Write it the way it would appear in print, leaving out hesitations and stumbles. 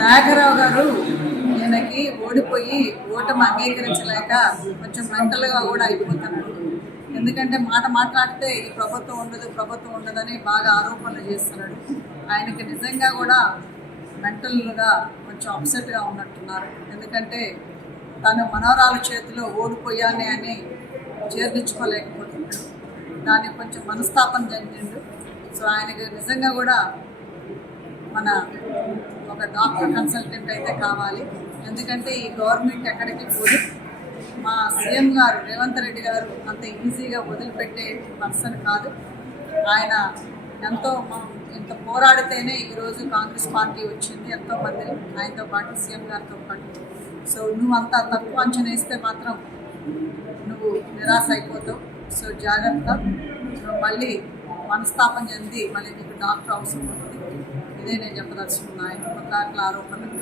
నాగరావు గారు ఈయనకి ఓడిపోయి ఓటమి అంగీకరించలేక కొంచెం మెంటల్గా కూడా అయిపోతున్నారు. ఎందుకంటే మాట్లాడితే ఈ ప్రభుత్వం ఉండదని బాగా ఆరోపణలు చేస్తున్నాడు. ఆయనకి నిజంగా కూడా మెంటల్గా కొంచెం అప్సెట్గా ఉన్నట్టున్నారు. ఎందుకంటే తను మనవరాల చేతిలో ఓడిపోయానే అని జీర్ణించుకోలేకపోతున్నాడు. దానికి కొంచెం మనస్తాపం చెందిండు. సో ఆయనకి నిజంగా కూడా మన ఒక డాక్టర్ కన్సల్టెంట్ అయితే కావాలి. ఎందుకంటే ఈ గవర్నమెంట్ ఎక్కడికి పోదు. మా సీఎం గారు రేవంత్ రెడ్డి గారు అంత ఈజీగా వదిలిపెట్టే పర్సన్ కాదు. ఆయన ఇంత పోరాడితేనే ఈరోజు కాంగ్రెస్ పార్టీ వచ్చింది. ఎంతోమంది ఆయనతో పాటు సీఎం గారితో పాటు. సో నువ్వు అంత తక్కువ అంచనా వేస్తే మాత్రం నువ్వు నిరాశ అయిపోతావు. సో జాగ్రత్త, మళ్ళీ మనస్తాపం చెంది మళ్ళీ నీకు డాక్టర్ అవసరం అవుతుంది. ఇదే నేను చెప్పదలుచుకున్నా. ఆయన కొత్త ఆరోపణలు